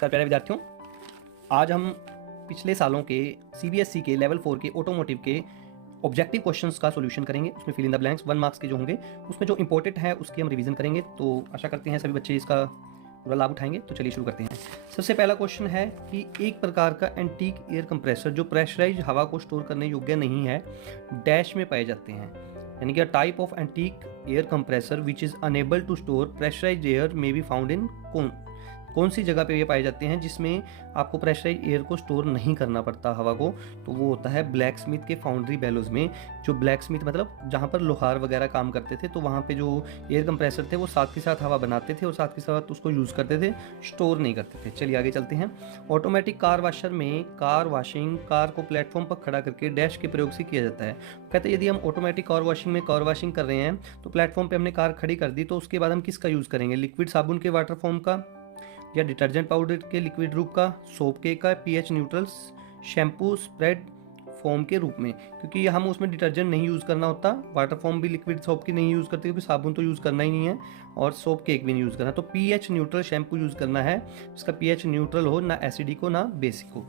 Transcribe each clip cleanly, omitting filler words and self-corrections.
नमस्कार प्यारे विद्यार्थियों, आज हम पिछले सालों के सीबीएसई के लेवल 4 के ऑटोमोटिव के ऑब्जेक्टिव क्वेश्चंस का सॉल्यूशन करेंगे। उसमें fill in the blanks 1 marks के जो होंगे उसमें जो इंपॉर्टेंट है उसकी हम रिवीजन करेंगे। तो आशा करते हैं सभी बच्चे इसका पूरा लाभ उठाएंगे। तो चलिए शुरू करते हैं। सबसे पहला क्वेश्चन है कि एक प्रकार का एंटीक एयर कंप्रेसर जो प्रेशराइज हवा को स्टोर करने योग्य नहीं है डैश में पाए जाते हैं, यानी कि type of antique air compressor which is unable to store pressurise air may be found in कौन सी जगह पे ये पाए जाते हैं जिसमें आपको प्रेशराइज एयर को स्टोर नहीं करना पड़ता हवा को। तो वो होता है ब्लैक स्मिथ के फाउंड्री बेलोज में। जो ब्लैक स्मिथ मतलब जहाँ पर लोहार वगैरह काम करते थे, तो वहाँ पे जो एयर कंप्रेसर थे वो साथ के साथ हवा बनाते थे और साथ के साथ उसको यूज़ करते थे, स्टोर नहीं करते थे। चलिए आगे चलते हैं। ऑटोमेटिक कार वॉशर में कार वॉशिंग कार को प्लेटफॉर्म पर खड़ा करके डैश के प्रयोग से किया जाता है। कहते हैं यदि हम ऑटोमेटिक कार वॉशिंग में कार वॉशिंग कर रहे हैं तो प्लेटफॉर्म पर हमने कार खड़ी कर दी, तो उसके बाद हम किसका यूज़ करेंगे? लिक्विड साबुन के वाटर फॉर्म का, या डिटर्जेंट पाउडर के लिक्विड रूप का, सोप के का, pH neutral shampoo spread form के रूप में। क्योंकि हम उसमें डिटर्जेंट नहीं यूज़ करना होता, वाटर फॉर्म भी लिक्विड सोप की नहीं यूज़ करते क्योंकि साबुन तो यूज़ करना ही नहीं है और सोप केक भी नहीं यूज़ करना। तो पीएच न्यूट्रल शैम्पू यूज़ करना है जिसका पीएच न्यूट्रल हो, ना एसिडिक हो ना बेसिक हो।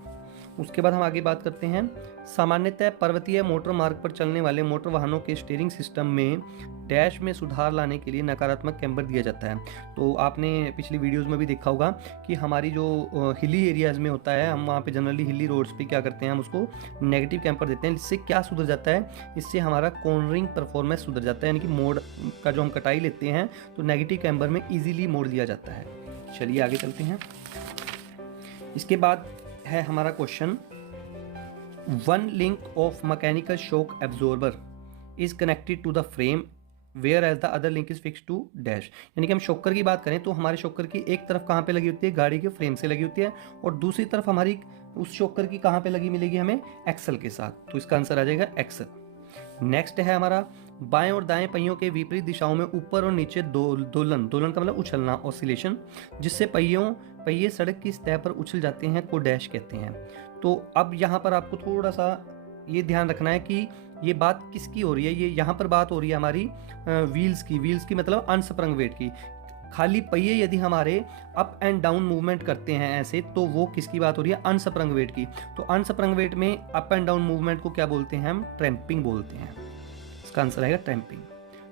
उसके बाद हम आगे बात करते हैं। सामान्यतः पर्वतीय मोटर मार्ग पर चलने वाले मोटर वाहनों के स्टीयरिंग सिस्टम में डैश में सुधार लाने के लिए नकारात्मक कैम्बर दिया जाता है। तो आपने पिछली वीडियोस में भी देखा होगा कि हमारी जो हिली एरियाज़ में होता है, हम वहाँ पे जनरली हिली रोड्स पे क्या करते हैं, हम उसको नेगेटिव कैम्पर देते हैं। इससे क्या सुधर जाता है? इससे हमारा कॉर्नरिंग परफॉर्मेंस सुधर जाता है, यानी कि मोड़ का जो हम कटाई लेते हैं तो नेगेटिव कैम्बर में ईजिली मोड़ दिया जाता है। चलिए आगे चलते हैं। इसके बाद है हमारा question, one link of mechanical shock absorber is connected to the frame whereas the other link is fix to dash. यानी कि हम शॉकर की बात करें तो हमारे शॉकर की एक तरफ कहाँ पे लगी होती है? गाड़ी के फ्रेम से लगी होती है, और दूसरी तरफ हमारी उस शॉकर की कहाँ पे लगी मिलेगी हमें? एक्सल के साथ। तो इसका आंसर आ जाएगा एक्सल। नेक्स्ट है हमारा, बाएं और दाएं पहियों के विपरीत दिशाओं में ऊपर और नीचे दोलन का मतलब उछलना, ऑसिलेशन, जिससे पहिए सड़क की सतह पर उछल जाते हैं को डैश कहते हैं। तो अब यहाँ पर आपको थोड़ा सा ये ध्यान रखना है कि ये बात किसकी हो रही है। ये यहाँ पर बात हो रही है हमारी व्हील्स की मतलब अनस्प्रंग वेट की। खाली पहिए यदि हमारे अप एंड डाउन मूवमेंट करते हैं ऐसे, तो वो किसकी बात हो रही है? अनस्प्रंग वेट की। तो अनस्प्रंग वेट में अप एंड डाउन मूवमेंट को क्या बोलते हैं? हम ट्रैम्पिंग बोलते हैं। इसका आंसर आएगा ट्रैम्पिंग।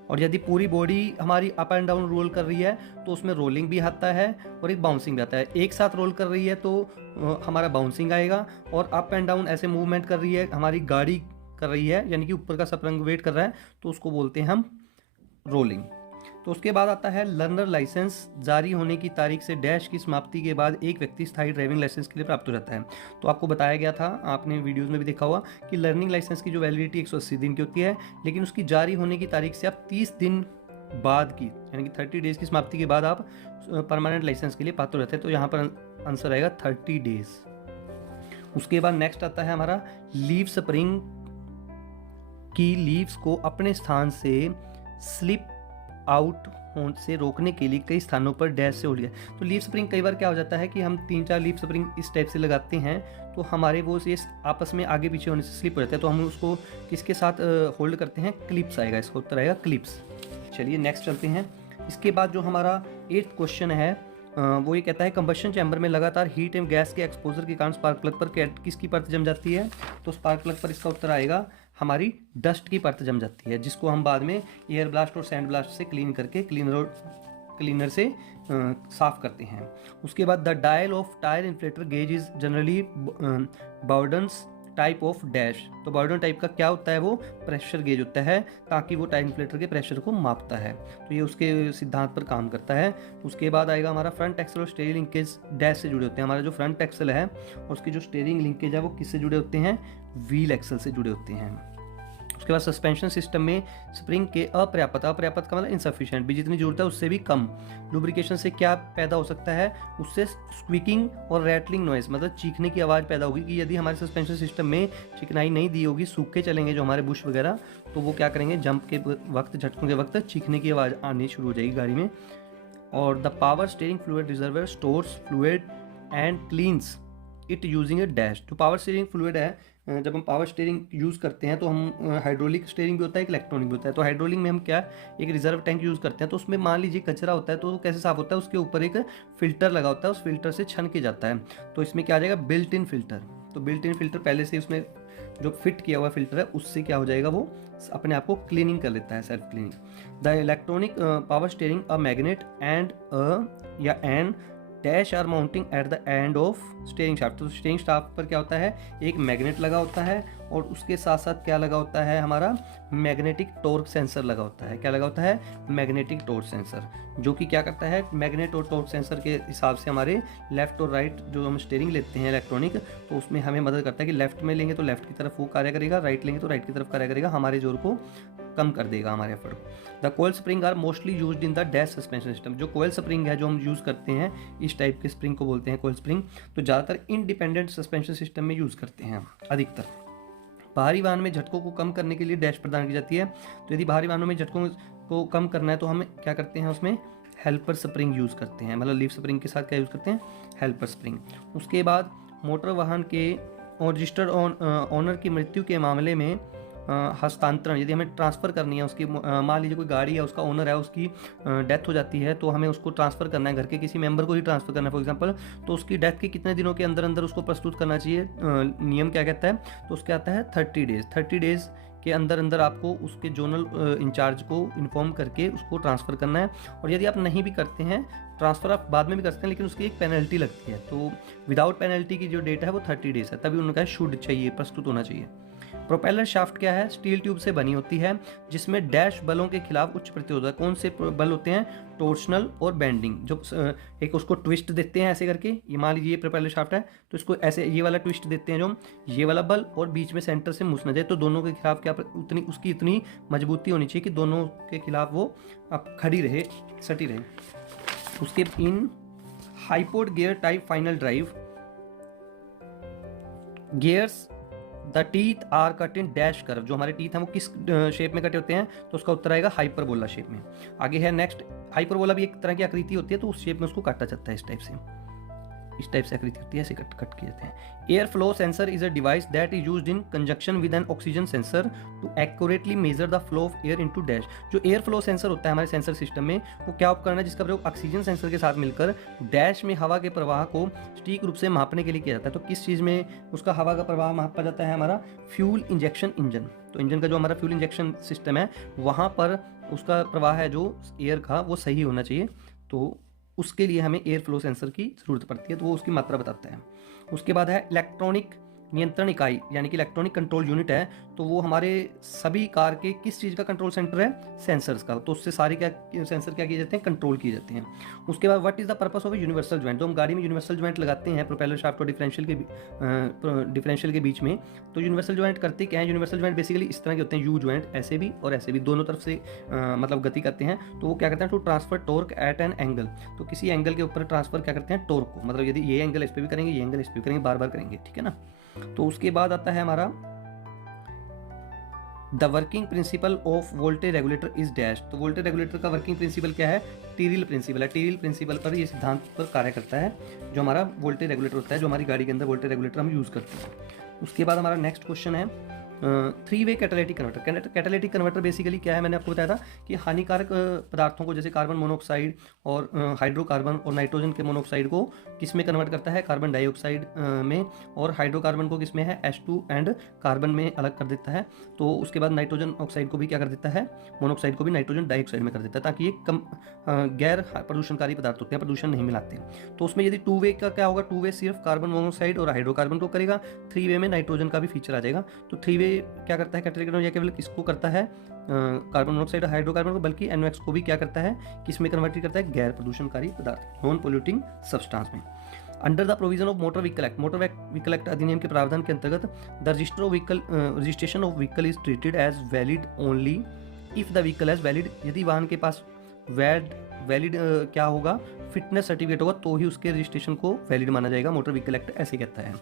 और यदि पूरी बॉडी हमारी अप एंड डाउन रोल कर रही है तो उसमें रोलिंग भी आता है और एक बाउंसिंग भी आता है। एक साथ रोल कर रही है तो हमारा बाउंसिंग आएगा, और अप एंड डाउन ऐसे मूवमेंट कर रही है, हमारी गाड़ी कर रही है यानी कि ऊपर का स्प्रंग वेट कर रहा है, तो उसको बोलते हैं हम रोलिंग। तो उसके बाद आता है, लर्नर लाइसेंस जारी होने की तारीख से डैश की समाप्ति के बाद एक व्यक्ति स्थायी ड्राइविंग लाइसेंस के लिए प्राप्त हो जाता है। तो आपको बताया गया था, आपने वीडियोस में भी देखा होगा कि लर्निंग लाइसेंस की जो वैलिडिटी 180 दिन की होती है, लेकिन उसकी जारी होने की तारीख से आप 30 दिन बाद की, यानी कि 30 डेज की समाप्ति के बाद आप परमानेंट लाइसेंस के लिए पात्र हो जाते हैं। तो यहाँ पर आंसर आएगा 30 डेज। उसके बाद नेक्स्ट आता है हमारा, लीव स्प्रिंग की लीव्स को अपने स्थान से स्लिप आउट होने से रोकने के लिए कई स्थानों पर डैश से उड़ गया। तो लीफ स्प्रिंग कई बार क्या हो जाता है कि हम 3-4 लीफ स्प्रिंग इस टाइप से लगाते हैं तो हमारे वो ये आपस में आगे पीछे होने से स्लिप हो जाता है। तो हम उसको किसके साथ होल्ड करते हैं? क्लिप्स आएगा, इसका उत्तर आएगा क्लिप्स। चलिए नेक्स्ट चलते हैं। इसके बाद जो हमारा 8th क्वेश्चन है वो ये कहता है, कंबशन चैम्बर में लगातार हीट एवं गैस के एक्सपोजर के कारण स्पार्क प्लग पर किसकी परत जम जाती है? तो स्पार्क प्लग पर इसका उत्तर आएगा हमारी डस्ट की परत जम जाती है, जिसको हम बाद में एयर ब्लास्ट और सैंड ब्लास्ट से क्लीन करके क्लीनर से साफ करते हैं। उसके बाद, the dial of tire inflator gauge is generally Bourdon's type of dash. तो बाउडन टाइप का क्या होता है? वो प्रेशर गेज होता है, ताकि वो टायर इन्फ्लेटर के प्रेशर को मापता है। तो ये उसके सिद्धांत पर काम करता है। उसके बाद आएगा हमारा, फ्रंट एक्सल और स्टीयरिंग लिंकेज डैश से जुड़े होते हैं। हमारा जो फ्रंट एक्सल है और उसकी जो स्टीयरिंग लिंकेज है वो किससे जुड़े होते हैं? व्हील एक्सल से जुड़े होते हैं। उसके बाद, सस्पेंशन सिस्टम में स्प्रिंग के अपर्याप्त का मतलब इनसफिशिएंट भी जितनी जरूरत है उससे भी कम लुब्रिकेशन से क्या पैदा हो सकता है? उससे स्क्वीकिंग और रैटलिंग नॉइस मतलब चीखने की आवाज़ पैदा होगी। कि यदि हमारे सस्पेंशन सिस्टम में चिकनाई नहीं दी होगी, सूखे चलेंगे जो हमारे बुश वगैरह, तो वो क्या करेंगे? जंप के वक्त, झटकों के वक्त चीखने की आवाज़ आनी शुरू हो जाएगी गाड़ी में। और the power steering fluid reservoir stores fluid and cleans it using A dash. तो पावर स्टीयरिंग फ्लूइड है जब हम पावर स्टीयरिंग यूज़ करते हैं तो हम हाइड्रोलिक स्टीयरिंग भी होता है, एक इलेक्ट्रॉनिक भी होता है। तो हाइड्रोलिक में हम क्या, एक रिजर्व टैंक यूज़ करते हैं, तो उसमें मान लीजिए कचरा होता है तो वो कैसे साफ़ होता है, उसके ऊपर एक फ़िल्टर लगा होता है, उस फिल्टर से छन के जाता है। तो इसमें क्या आ जाएगा, बिल्ट इन फ़िल्टर। तो बिल्ट इन फ़िल्टर पहले से उसमें जो फिट किया हुआ फिल्टर है उससे क्या हो जाएगा, वो अपने आप को क्लीनिंग कर लेता है, self cleaning. The electronic power steering a magnet and या end dash are mounting at the end of steering shaft. तो स्टीयरिंग शाफ्ट पर क्या होता है, एक मैग्नेट लगा होता है और उसके साथ साथ क्या लगा होता है, हमारा मैग्नेटिक टॉर्क सेंसर लगा होता है। क्या लगा होता है, मैग्नेटिक टॉर्क सेंसर, जो कि क्या करता है, मैग्नेट और टॉर्क सेंसर के हिसाब से हमारे लेफ्ट और राइट जो हम स्टीयरिंग लेते हैं इलेक्ट्रॉनिक, तो उसमें हमें मदद करता है कि लेफ्ट में लेंगे तो लेफ्ट की तरफ वो कार्य करेगा, राइट लेंगे तो राइट की तरफ कार्य करेगा, हमारे जोर को कम कर देगा, हमारे effort. The coil spring are mostly used in the dash suspension system. जो कोयल स्प्रिंग है जो हम यूज़ करते हैं, इस टाइप के स्प्रिंग को बोलते हैं कोयल स्प्रिंग, तो ज़्यादातर इंडिपेंडेंट सस्पेंशन सिस्टम में यूज़ करते हैं अधिकतर। बाहरी वाहन में झटकों को कम करने के लिए डैश प्रदान की जाती है। तो यदि बाहरी वाहनों में झटकों को कम करना है तो हम क्या करते हैं, उसमें हेल्पर स्प्रिंग यूज़ करते हैं, मतलब लीफ स्प्रिंग के साथ क्या यूज़ करते हैं, हेल्पर स्प्रिंग। उसके बाद मोटर वाहन के और रजिस्टर्ड ऑनर की मृत्यु के मामले में हस्तांतरण, यदि हमें ट्रांसफ़र करनी है उसकी, मान लीजिए कोई गाड़ी है, उसका ओनर है, उसकी डेथ हो जाती है, तो हमें उसको ट्रांसफ़र करना है, घर के किसी मेंबर को ही ट्रांसफ़र करना है फॉर एग्जांपल, तो उसकी डेथ के कितने दिनों के अंदर अंदर उसको प्रस्तुत करना चाहिए, नियम क्या कहता है, तो उसके आता है 30 डेज़। 30 डेज़ के अंदर अंदर आपको उसके जोनल इंचार्ज को इन्फॉर्म करके उसको ट्रांसफ़र करना है। और यदि आप नहीं भी करते हैं ट्रांसफ़र, आप बाद में भी कर सकते हैं, लेकिन उसकी एक पेनल्टी लगती है। तो विदाउट पेनल्टी की जो डेट है वो 30 डेज़ है, तभी उनका शुड चाहिए, प्रस्तुत होना चाहिए। प्रोपेलर शाफ्ट क्या है, स्टील ट्यूब से बनी होती है जिसमें डैश बलों के खिलाफ उच्च प्रतिरोधक। कौन से बल होते हैं, टोर्शनल और बेंडिंग। जो एक उसको ट्विस्ट देते हैं ऐसे करके, ये मान लीजिए ये प्रोपेलर शाफ्ट है तो इसको ऐसे ये वाला ट्विस्ट देते हैं जो, ये वाला बल, और बीच में सेंटर से मुस न जाए, तो दोनों के खिलाफ क्या उतनी उसकी इतनी मजबूती होनी चाहिए कि दोनों के खिलाफ वो अब खड़ी रहे, सटी रहे। उसके in hypoid gear type final drive gears the teeth are cut in dash curve. जो हमारे टीथ हैं वो किस शेप में कटे होते हैं, तो उसका उत्तर आएगा हाइपरबोला शेप में। आगे है नेक्स्ट, हाइपरबोला भी एक तरह की आकृति होती है, तो उस शेप में उसको काटा जाता है, इस टाइप से आकृति होती है, ऐसे कट किए जाते हैं। Air flow sensor is a device that is used in conjunction with an oxygen sensor to accurately measure the flow of air into dash. जो एयर फ्लो सेंसर होता है हमारे सेंसर सिस्टम में, वो क्या उपकरण है जिसका प्रयोग ऑक्सीजन सेंसर के साथ मिलकर डैश में हवा के प्रवाह को सटीक रूप से मापने के लिए किया जाता है। तो किस चीज़ में उसका हवा का प्रवाह मापा जाता है, हमारा फ्यूल इंजेक्शन इंजन। तो इंजन का जो हमारा फ्यूल इंजेक्शन सिस्टम है, वहाँ पर उसका प्रवाह है जो एयर का, वो सही होना चाहिए। तो उसके लिए हमें एयर फ्लो सेंसर की ज़रूरत पड़ती है, तो वो उसकी मात्रा बताता है। उसके बाद है इलेक्ट्रॉनिक नियंत्रण इकाई, यानी कि इलेक्ट्रॉनिक कंट्रोल यूनिट है, तो वो हमारे सभी कार के किस चीज़ का कंट्रोल सेंटर है, सेंसर्स का। तो उससे सारे क्या सेंसर क्या किए जाते हैं, कंट्रोल किए जाते हैं। उसके बाद what is the purpose of a universal joint. तो हम गाड़ी में यूनिवर्सल ज्वाइंट लगाते हैं प्रोपेलर शाफ्ट और डिफरेंशियल के बीच में, तो यूनिवर्सल ज्वाइंट करते क्या है, यूनिवर्सल ज्वाइंट बेसिकली इस तरह के होते हैं, यू ज्वाइंट, ऐसे भी और ऐसे भी, दोनों तरफ से मतलब गति करते हैं। तो वो क्या करते हैं, to transfer torque at an angle. तो किसी एंगल के ऊपर ट्रांसफर क्या करते हैं, टॉर्क को, मतलब यदि ये एंगल इस पर भी करेंगे, ये एंगल इस पर भी करेंगे, बार बार करेंगे, ठीक है ना। तो उसके बाद आता है हमारा the working principle of voltage regulator is dash. तो वोल्टेज रेगुलेटर का वर्किंग प्रिंसिपल क्या है, टीरिल प्रिंसिपल है। टीरिल प्रिंसिपल पर, ये सिद्धांत पर कार्य करता है जो हमारा वोल्टेज रेगुलेटर होता है, जो हमारी गाड़ी के अंदर वोल्टेज रेगुलेटर हम यूज़ करते हैं। उसके बाद हमारा नेक्स्ट क्वेश्चन है 3-वे catalytic converter. Catalytic converter basically क्या है, मैंने आपको बताया था कि हानिकारक पदार्थों को, जैसे कार्बन मोनोऑक्साइड और हाइड्रोकार्बन और नाइट्रोजन के मोनोऑक्साइड को किस में कन्वर्ट करता है, कार्बन डाइऑक्साइड में, और हाइड्रोकार्बन को किस में है, H2 एंड कार्बन में अलग कर देता है। तो उसके बाद नाइट्रोजन ऑक्साइड को भी क्या कर देता है, मोनोऑक्साइड को भी नाइट्रोजन डाइऑक्साइड में कर देता है, ताकि ये कम गैर प्रदूषणकारी पदार्थ होते हैं, प्रदूषण नहीं मिलाते। तो उसमें यदि 2-वे का क्या होगा, 2-वे सिर्फ कार्बन मोनोऑक्साइड और हाइड्रोकार्बन को करेगा, 3-वे में नाइट्रोजन का भी फीचर आ जाएगा। तो 3-वे क्या करता है कैटालिटिक कन्वर्टर, केवल किसको करता है, कार्बन मोनोऑक्साइड और हाइड्रोकार्बन को, बल्कि NOx को भी क्या करता है, किसमें कन्वर्ट करता है, गैर प्रदूषणकारी पदार्थ, नॉन पोल्यूटिंग सब्सटेंस में। Under the provision of motor vehicle act, motor vehicle act अधिनियम के प्रावधान के अंतर्गत the register of vehicle, registration of vehicle is treated as valid only if the vehicle as valid. यदि वाहन के पास वैलिड क्या होगा, फिटनेस सर्टिफिकेट होगा तो ही उसके रजिस्ट्रेशन को वैलिड माना जाएगा, मोटर व्हीकल एक्ट ऐसे कहता है।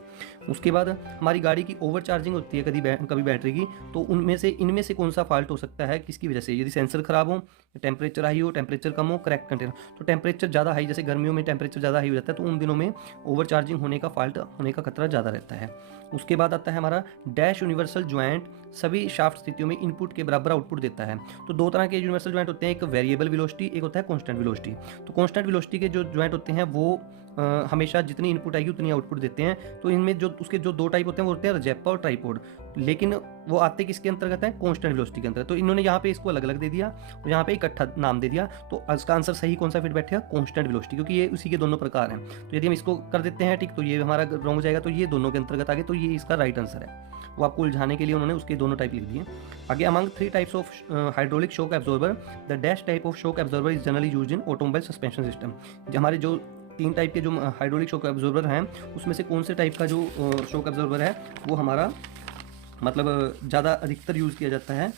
उसके बाद हमारी गाड़ी की ओवर चार्जिंग होती है कभी बैटरी की, तो इनमें से कौन सा फॉल्ट हो सकता है, किसकी वजह से, यदि सेंसर खराब हो, टेम्परेचर हाई हो, टेम्परेचर कम हो, करेक्ट कंटेनर। तो टेम्परेचर ज़्यादा हाई, जैसे गर्मियों में टेम्परेचर ज़्यादा हाई हो जाता है, तो उन दिनों में ओवर चार्जिंग होने का फॉल्ट होने का खतरा ज़्यादा रहता है। उसके बाद आता है हमारा डैश यूनिवर्सल ज्वाइंट, सभी शाफ्ट स्थितियों में इनपुट के बराबर आउटपुट देता है। तो दो तरह के यूनिवर्सल ज्वाइंट होते हैं, एक वेरिएबल वेलोसिटी, एक होता है कांस्टेंट वेलोसिटी। तो कांस्टेंट वेलोसिटी के जो ज्वाइंट होते हैं वो हमेशा जितनी इनपुट आएगी उतनी आउटपुट देते हैं। तो इनमें जो उसके जो दो टाइप होते हैं वो होते हैं रजैप्पा और ट्राइपॉड, लेकिन वो आते किसके अंतर्गत है, कांस्टेंट वेलोसिटी के अंदर। तो इन्होंने यहाँ पे इसको अलग अलग दे दिया और यहाँ पे इकट्ठा नाम दे दिया। तो इसका आंसर सही कौन सा फिट बैठेगा, कांस्टेंट वेलोसिटी, क्योंकि ये उसी के दोनों प्रकार हैं। तो यदि हम इसको कर देते हैं ठीक, तो ये हमारा रॉन्ग हो जाएगा, तो ये दोनों के अंतर्गत आगे, तो ये इसका राइट आंसर है। वो आपको उलझाने के लिए उन्होंने उसके दोनों टाइप लिख दिए। आगे among 3 types of hydraulic shock absorber, the dash type of shock absorber is generally used in automobile suspension system. हमारे जो 3 टाइप के जो हाइड्रोलिक शॉक एब्जॉर्बर हैं, उसमें से कौन से टाइप का जो शॉक एब्जॉर्बर है वो हमारा मतलब ज़्यादा अधिकतर यूज़ किया जाता है,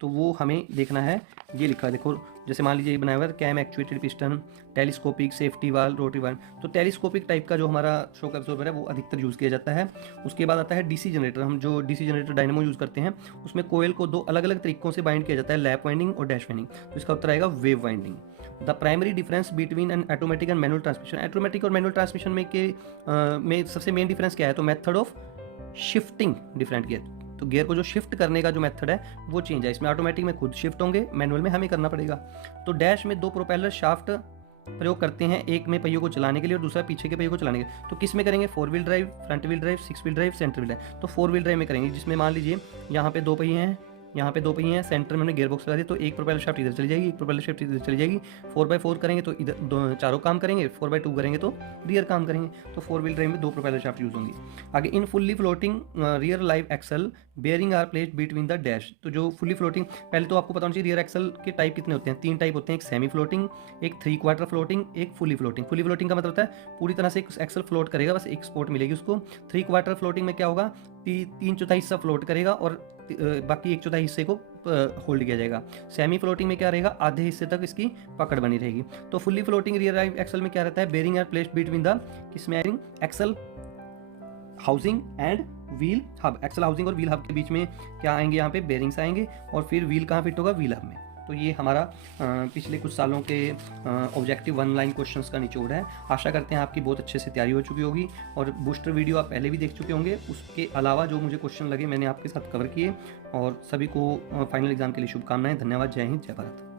तो वो हमें देखना है। ये लिखा है देखो, जैसे मान लीजिए ये बनाया हुआ है cam actuated piston, telescopic, safety valve, rotary valve. तो टेलीस्कोपिक टाइप का जो हमारा शॉक एब्जॉर्बर है वो अधिकतर यूज़ किया जाता है। उसके बाद आता है डीसी जनरेटर। हम जो डीसी जनरेटर डायनेमो यूज़ करते हैं उसमें कोयल को 2 अलग अलग तरीकों से बाइंड किया जाता है, लैप वाइंडिंग और डैश वाइंडिंग। तो इसका उत्तर आएगा wave winding. The primary difference between N automatic and manual transmission, automatic और मैनुअल ट्रांसमिशन में सबसे मेन डिफरेंस क्या है, तो मेथड ऑफ शिफ्टिंग डिफरेंट किया। तो गियर को जो शिफ्ट करने का जो मेथड है वो चेंज है, इसमें ऑटोमेटिक में खुद शिफ्ट होंगे, मैनुअल में हमें करना पड़ेगा। तो डैश में 2 प्रोपेलर शाफ्ट प्रयोग करते हैं, एक में पहियों को चलाने के लिए और दूसरा पीछे के पहियों को चलाने के लिए। तो किस में करेंगे, 4 wheel drive, front wheel drive, 6 wheel drive, centre wheel drive. तो 4 व्हील ड्राइव में करेंगे, जिसमें मान लीजिए यहाँ पे 2 पहिए हैं, यहाँ पे 2 पहिए हैं, सेंटर में हमने गियर बॉक्स लगा दिया, तो एक प्रोपेलर शाफ्ट इधर चली जाएगी, एक प्रोपेलर शाफ्ट इधर चली जाएगी। 4x4 करेंगे तो इधर चारों काम करेंगे, 4x2 करेंगे तो रियर काम करेंगे। तो 4 व्हील ड्राइव में 2 प्रोपेलर शाफ्ट यूज होंगी। आगे in fully floating rear live axle bearing are placed between the dash. तो जो फुल्ली फ्लोटिंग, पहले तो आपको पता होना चाहिए रियर एक्सल के टाइप कितने होते हैं, 3 टाइप होते हैं, एक सेमी फ्लोटिंग, एक 3/4 फ्लोटिंग, एक फुली फ्लोटिंग। फुली फ्लोटिंग का मतलब होता है पूरी तरह से एक्सल फ्लोट करेगा, बस एक स्पोर्ट मिलेगी उसको। 3/4 फ्लोटिंग में क्या होगा, 3/4 हिस्सा फ्लोट करेगा और बाकी 1/4 हिस्से को होल्ड किया जाएगा। सेमी फ्लोटिंग में क्या रहेगा, आधे हिस्से तक इसकी पकड़ बनी रहेगी। तो फुल्ली फ्लोटिंग रियर एक्सल में क्या रहता है, bearing are placed between the, किसमें आएंगे, axle housing and wheel hub. Axle housing और व्हील हब के बीच में क्या आएंगे, यहाँ पे बेयरिंग्स आएंगे और फिर व्हील कहाँ फिट होगा, व्हील हब में। तो ये हमारा पिछले कुछ सालों के ऑब्जेक्टिव 1 लाइन क्वेश्चंस का निचोड़ है। आशा करते हैं आपकी बहुत अच्छे से तैयारी हो चुकी होगी और बूस्टर वीडियो आप पहले भी देख चुके होंगे। उसके अलावा जो मुझे क्वेश्चन लगे मैंने आपके साथ कवर किए। और सभी को फाइनल एग्जाम के लिए शुभकामनाएं। धन्यवाद। जय हिंद, जय भारत।